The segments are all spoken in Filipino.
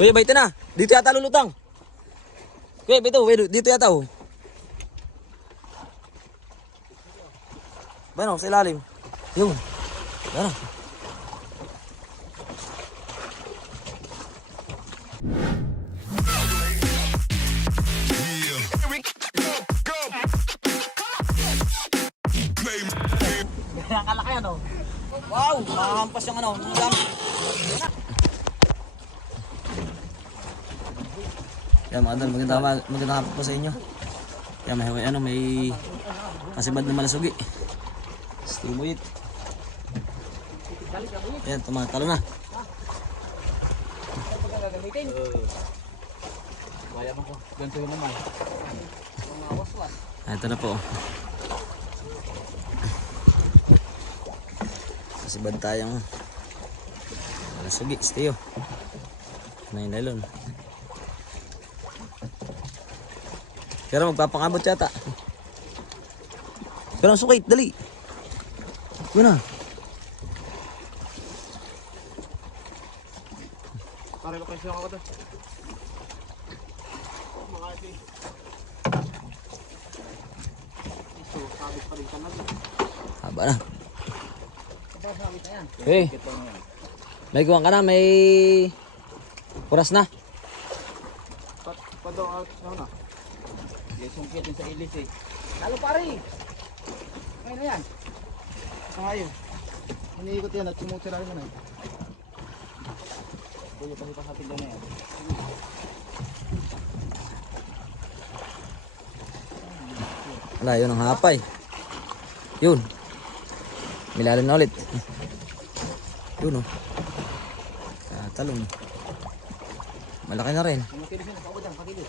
Kuya, baita na. Dito yata lulutang. Kuya, baito. Dito yata oh. Bueno, sa ilalim. Yun. Ano? Nakalaki ano? Wow! Makakampas yung ano. Ang dami. Yan mga idol, maganda, maganda hapon po sa inyo. Yan may ano, may kasibad na malasugi. Stimuyit. Yan, tumatalo na. Kaya mo ko. Ganito yun naman. Ah, Ito na po. Kasibad tayong malasugi, stiyo. Na yung nylon. Pero magpapangabot yata. Pero ang sukit, dali. Yun na. Para lokasyon ako to. Haba na. Hey. May kuwang ka na, may kuras na. Pado out na na. Yung sungkit yung sa ilis eh. Lalo pare. Ngayon na yan. Sangayon. Iniikot yan at sumutsira mo na eh. Kuya, kasi pasapit na yan. Wala, yun ang hapay. Yun. Milalim na ulit. Yun oh. Ah, talong. Malaki na rin. Yung kilis yun, pakilis.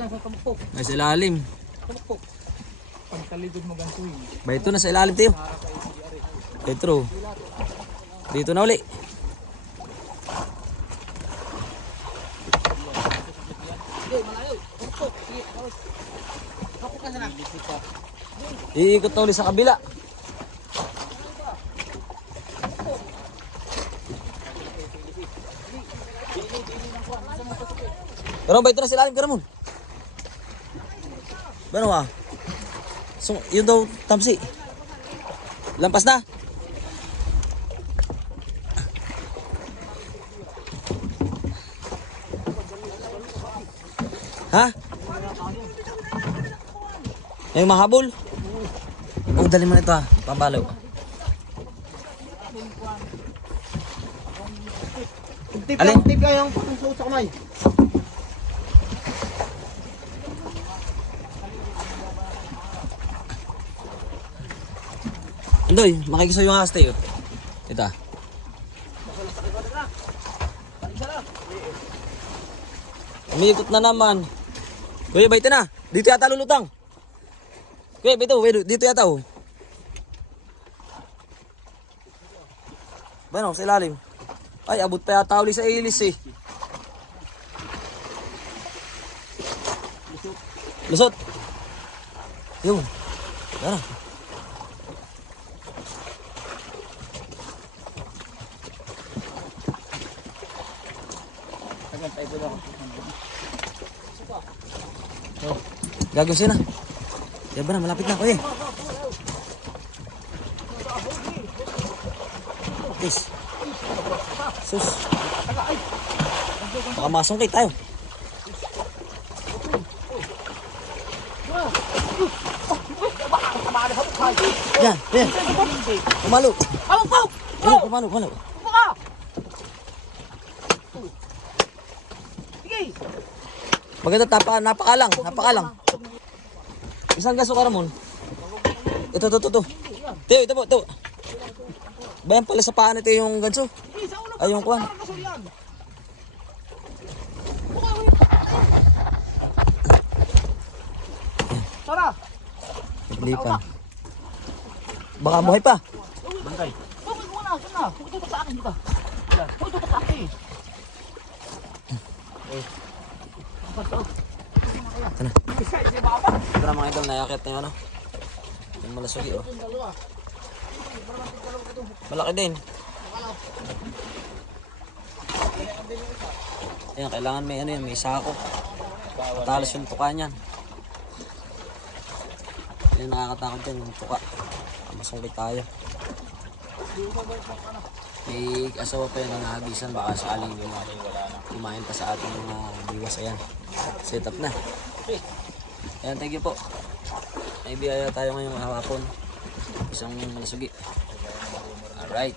May sa ilalim. Pagkalidod mo ganito yun. Ba ito na sa ilalim tayo. Petro. Dito na uli. Iikot na uli sa kabila. Karon ba ito na sa ilalim karon Ano ah? So, yun daw tamsi. Lampas na. Ha? Yung mahabol? Oh, dali mo na ito ha. Pambalaw. Tip Alin? yung, tip yung suot sa kamay. Andoy, makikisaw yung haste yun. Ah. Umiikot na naman. Kuya, baita na. Dito yata lulutang. Kuya, baito. Kuya, dito yata oh. Bueno, sa ilalim. Ay, abot pa yata uli sa ilis eh. Lusot. Yun. Yan na. Gagawin siya na. Yan ba na, malapit na. Kuya. Please. Sus. Baka masungkit tayo. Yan, yan. Kumalo. Pawag! Yan, kumalo, kumalo. Maganda tapa, napakalang, napakalang. Isang gaso ka Ramon. Ito, ito, ito, ito. Teo, ito po, ito. Bayan pala sa paan ito yung ganso. Ay, yung kwan. Tara. Naglipan. Baka buhay pa. Bantay. Bukod mo na, saan na? Bukod ito sa akin dito. Bukod ito sa akin. Ito na. Baba. Tara mga idol, nayakit na yung ano. Yung malasugi oh. Malaki din. Ayan, kailangan may ano yan, may sako. Matalas yung tuka niyan. Yan nakakatakot dyan, yung tuka. Masungkit tayo. May asawa pa yun na nahagisan, baka sakaling kumain pa sa ating mga biwas. Ayan, set up na. Ayan, thank you po. May biyaya tayo ngayong hapon. Isang malasugi. Alright.